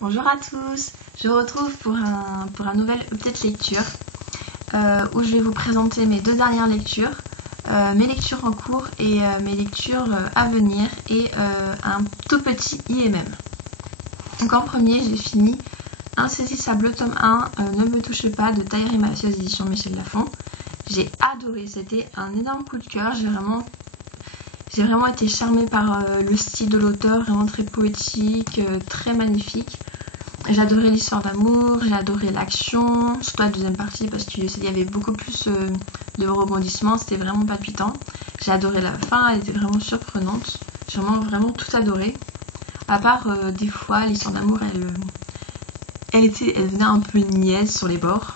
Bonjour à tous, je retrouve pour un nouvel update lecture où je vais vous présenter mes deux dernières lectures, mes lectures en cours et mes lectures à venir et un tout petit IMM. Donc en premier j'ai fini Insaisissable tome 1, Ne me touchez pas de Taillerie Mafieuse édition Michel Lafon. J'ai adoré, c'était un énorme coup de cœur, j'ai vraiment été charmée par le style de l'auteur, vraiment très poétique, très magnifique. J'ai adoré l'histoire d'amour, j'ai adoré l'action, surtout la deuxième partie parce qu'il y avait beaucoup plus de rebondissements, c'était vraiment palpitant. J'ai adoré la fin, elle était vraiment surprenante, j'ai vraiment tout adoré. À part des fois, l'histoire d'amour, elle venait un peu niaise sur les bords,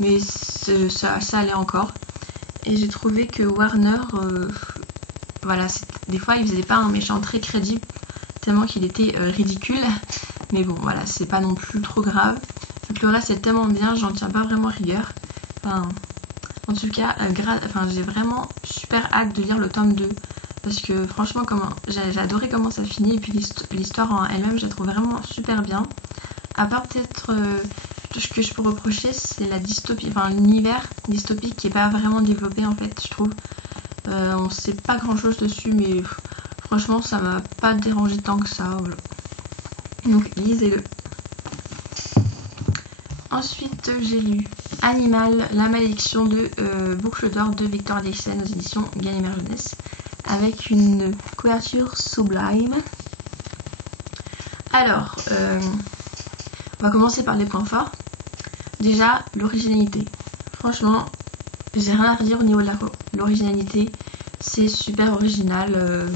mais ça allait encore. Et j'ai trouvé que Warner, voilà, des fois il faisait pas un méchant très crédible, tellement qu'il était ridicule. Mais bon, voilà, c'est pas non plus trop grave. Donc le reste est tellement bien, j'en tiens pas vraiment rigueur. Enfin, en tout cas, j'ai vraiment super hâte de lire le tome 2. Parce que franchement, j'ai adoré comment ça finit. Et puis l'histoire en elle-même, je la trouve vraiment super bien. À part peut-être ce que je peux reprocher, c'est la dystopie, enfin l'univers dystopique qui est pas vraiment développé en fait, je trouve. On sait pas grand chose dessus, mais franchement, ça m'a pas dérangé tant que ça. Voilà. Donc lisez-le. Ensuite j'ai lu Animal, la malédiction de Boucle d'or de Victor Dixon aux éditions Gallimard Jeunesse avec une couverture sublime. Alors on va commencer par les points forts. Déjà l'originalité. Franchement j'ai rien à redire au niveau de l'originalité. C'est super original.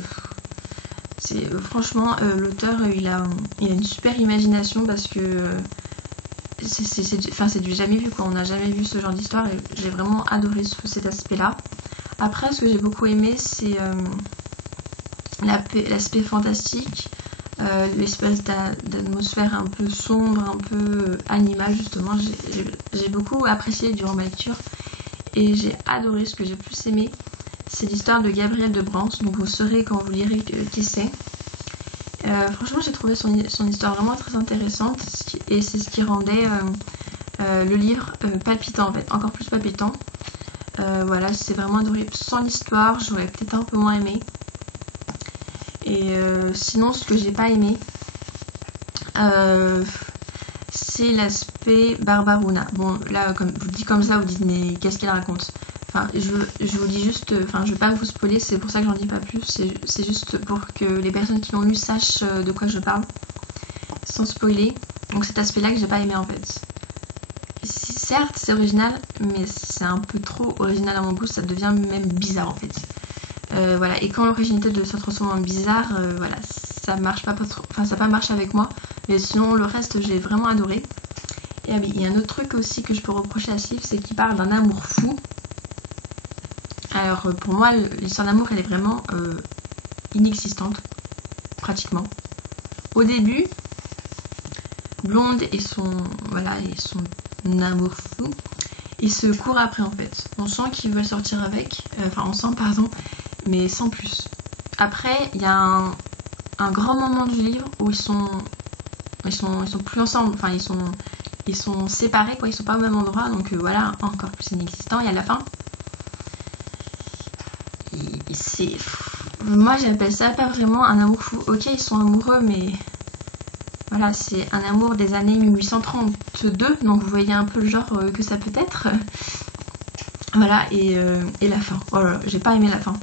Franchement l'auteur il a une super imagination parce que c'est du jamais vu quoi. On n'a jamais vu ce genre d'histoire et j'ai vraiment adoré cet aspect là. Après ce que j'ai beaucoup aimé c'est l'aspect fantastique, l'espèce d'atmosphère un peu sombre, un peu animale justement. J'ai beaucoup apprécié durant ma lecture et j'ai adoré. Ce que j'ai plus aimé c'est l'histoire de Gabriel de Brance, donc vous saurez quand vous lirez qui c'est. Franchement j'ai trouvé son histoire vraiment très intéressante et c'est ce qui rendait le livre palpitant en fait, encore plus palpitant. Voilà, c'est vraiment adoré. Sans l'histoire j'aurais peut-être un peu moins aimé. Et sinon ce que j'ai pas aimé c'est l'aspect Barbaruna. Bon là comme vous dites comme ça vous dites mais qu'est-ce qu'elle raconte? Enfin, je vous dis juste, enfin, je vais pas vous spoiler, c'est pour ça que j'en dis pas plus. C'est juste pour que les personnes qui l'ont lu sachent de quoi je parle, sans spoiler. Donc cet aspect-là que j'ai pas aimé en fait. Certes, c'est original, mais c'est un peu trop original à mon goût, ça devient même bizarre en fait. Voilà, et quand l'originalité se transforme en bizarre, voilà, ça marche pas trop, enfin ça n'a pas marché avec moi. Mais sinon le reste j'ai vraiment adoré. Et ah oui, il y a un autre truc aussi que je peux reprocher à ce livre, c'est qu'il parle d'un amour fou. Alors pour moi l'histoire d'amour elle est vraiment inexistante pratiquement. Au début Blonde et son amour fou, ils se courent après en fait. On sent qu'ils veulent sortir avec, on sent pardon, mais sans plus. Après il y a un grand moment du livre où ils sont plus ensemble, enfin ils sont séparés quoi, ils sont pas au même endroit, donc voilà, encore plus inexistant. Et à la fin moi j'appelle ça pas vraiment un amour fou. Ok ils sont amoureux mais voilà c'est un amour des années 1832, donc vous voyez un peu le genre que ça peut être. Voilà et la fin, voilà, j'ai pas aimé la fin.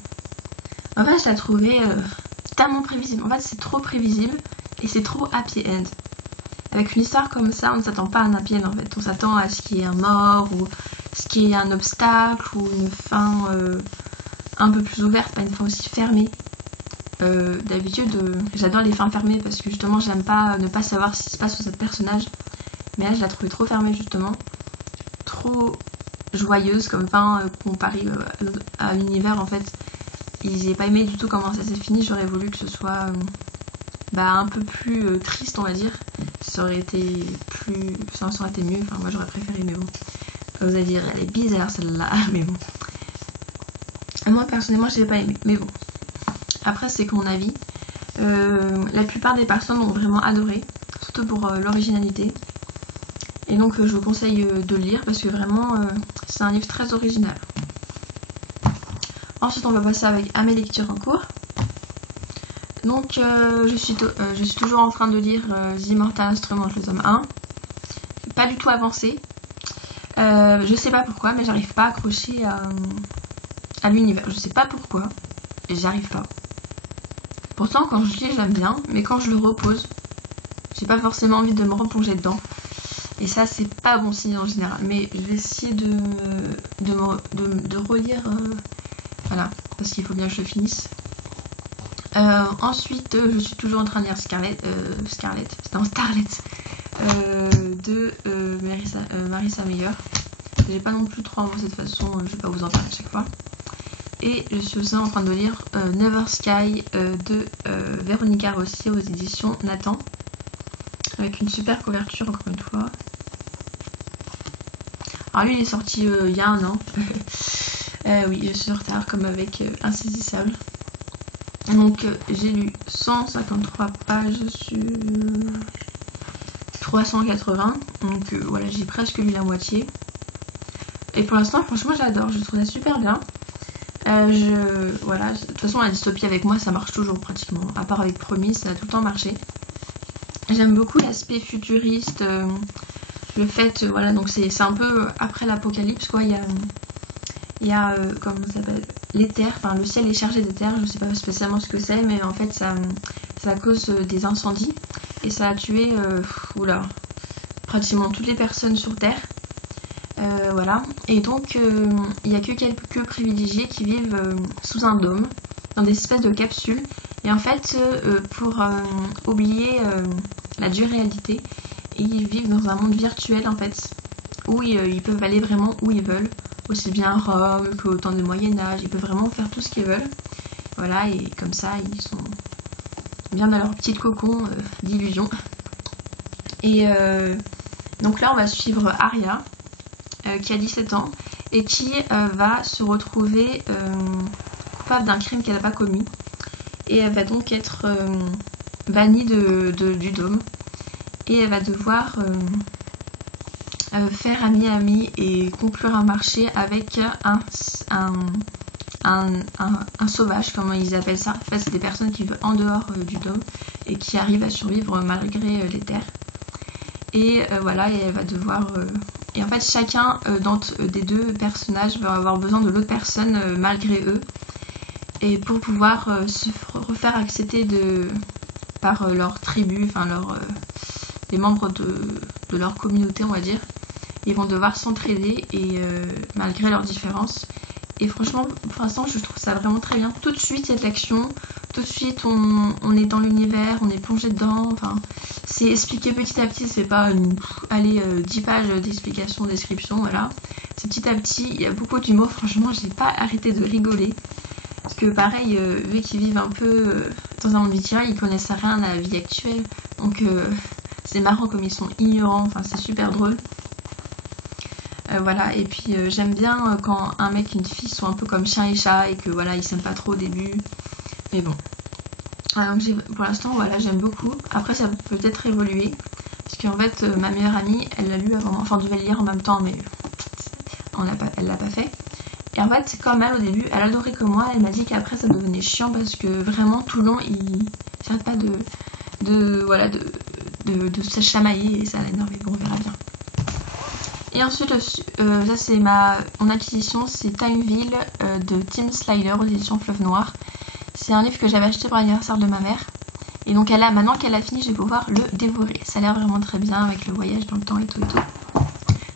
En fait je la trouvais tellement prévisible, en fait c'est trop prévisible et c'est trop happy end. Avec une histoire comme ça on ne s'attend pas à un happy end en fait, on s'attend à ce qu'il y ait un mort ou ce qu'il y ait un obstacle ou une fin un peu plus ouverte, pas une fin aussi fermée. D'habitude j'adore les fins fermées parce que justement j'aime pas ne pas savoir ce qui se passe sur cette personnage, mais là je la trouvais trop fermée justement, trop joyeuse comme fin comparée à l'univers en fait. Et j'ai pas aimé du tout comment ça s'est fini, j'aurais voulu que ce soit un peu plus triste on va dire, ça aurait été mieux, enfin moi j'aurais préféré, mais bon vous allez dire elle est bizarre celle-là mais bon moi personnellement je l'ai pas aimé, mais bon après c'est que mon avis. La plupart des personnes ont vraiment adoré, surtout surtout pour l'originalité. Et donc je vous conseille de le lire parce que vraiment c'est un livre très original. Ensuite on va passer à mes lectures en cours. Donc je suis toujours en train de lire The Immortal Instrument, le tome 1. Pas du tout avancé. Je sais pas pourquoi, mais j'arrive pas à accrocher à l'univers. Je sais pas pourquoi, et j'arrive pas. Pourtant quand je lis j'aime bien, mais quand je le repose, j'ai pas forcément envie de me replonger dedans. Et ça c'est pas bon signe en général. Mais je vais essayer de relire, voilà, parce qu'il faut bien que je le finisse. Ensuite je suis toujours en train de lire Starlet de Marissa Meyer. J'ai pas non plus trop avancé de toute façon, je vais pas vous en parler à chaque fois. Et je suis aussi en train de lire Never Sky de Véronica Rossi aux éditions Nathan, avec une super couverture encore une fois. Alors lui il est sorti il y a un an. Oui, je suis en retard comme avec Insaisissable. Donc j'ai lu 153 pages sur 380, donc voilà, j'ai presque lu la moitié. Et pour l'instant franchement j'adore, je trouve ça super bien. Voilà, de toute façon la dystopie avec moi ça marche toujours pratiquement, à part avec Promis, ça a tout le temps marché. J'aime beaucoup l'aspect futuriste, le fait, voilà, donc c'est un peu après l'apocalypse quoi, il y a comment ça s'appelle, l'éther, enfin le ciel est chargé d'éther, je sais pas spécialement ce que c'est, mais en fait ça à cause des incendies, et ça a tué pratiquement toutes les personnes sur Terre. Voilà, et donc il n'y a que quelques privilégiés qui vivent sous un dôme, dans des espèces de capsules, et en fait pour oublier la dure réalité, ils vivent dans un monde virtuel en fait, où ils peuvent aller vraiment où ils veulent, aussi bien Rome qu'au temps du Moyen-Âge, ils peuvent vraiment faire tout ce qu'ils veulent. Voilà, et comme ça ils sont bien dans leur petit cocon d'illusion. Et donc là on va suivre Aria, qui a 17 ans et qui va se retrouver coupable d'un crime qu'elle n'a pas commis, et elle va donc être bannie du dôme, et elle va devoir faire ami et conclure un marché avec un sauvage, comment ils appellent ça. En fait c'est des personnes qui vivent en dehors du dôme et qui arrivent à survivre malgré les terres. Et voilà, et elle va devoir et en fait chacun des deux personnages va avoir besoin de l'autre personne malgré eux, et pour pouvoir se refaire accepter par leur tribu, enfin les membres de leur communauté, on va dire. Ils vont devoir s'entraider, et malgré leurs différences. Et franchement pour l'instant je trouve ça vraiment très bien. Tout de suite il y a de l'action, tout de suite on est dans l'univers, on est plongé dedans, enfin c'est expliqué petit à petit, c'est pas 10 pages d'explication, description, voilà. C'est petit à petit, il y a beaucoup d'humour, franchement j'ai pas arrêté de rigoler. Parce que pareil, vu qu'ils vivent un peu dans un monde virtuel, ils connaissent rien à la vie actuelle. Donc c'est marrant comme ils sont ignorants, enfin c'est super drôle. Voilà, et puis j'aime bien quand un mec et une fille sont un peu comme chien et chat, et que voilà ils s'aiment pas trop au début, mais bon. Donc pour l'instant voilà, j'aime beaucoup. Après ça peut peut-être évoluer, parce qu'en fait ma meilleure amie elle l'a lu avant, enfin on devait le lire en même temps, mais elle l'a pas fait. Et en fait comme elle au début elle adorait que moi, elle m'a dit qu'après ça devenait chiant parce que vraiment tout le long il s'arrête pas de se chamailler, et ça l'a énervé. Bon, on verra bien. Et ensuite, ça c'est mon acquisition, c'est Timeville de Tim Slider aux éditions Fleuve Noir. C'est un livre que j'avais acheté pour l'anniversaire de ma mère. Et donc maintenant qu'elle a fini, je vais pouvoir le dévorer. Ça a l'air vraiment très bien avec le voyage dans le temps et tout et tout.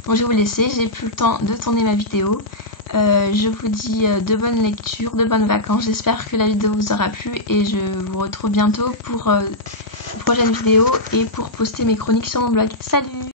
Donc je vais vous laisser, j'ai plus le temps de tourner ma vidéo. Je vous dis de bonnes lectures, de bonnes vacances. J'espère que la vidéo vous aura plu, et je vous retrouve bientôt pour une prochaine vidéo et pour poster mes chroniques sur mon blog. Salut!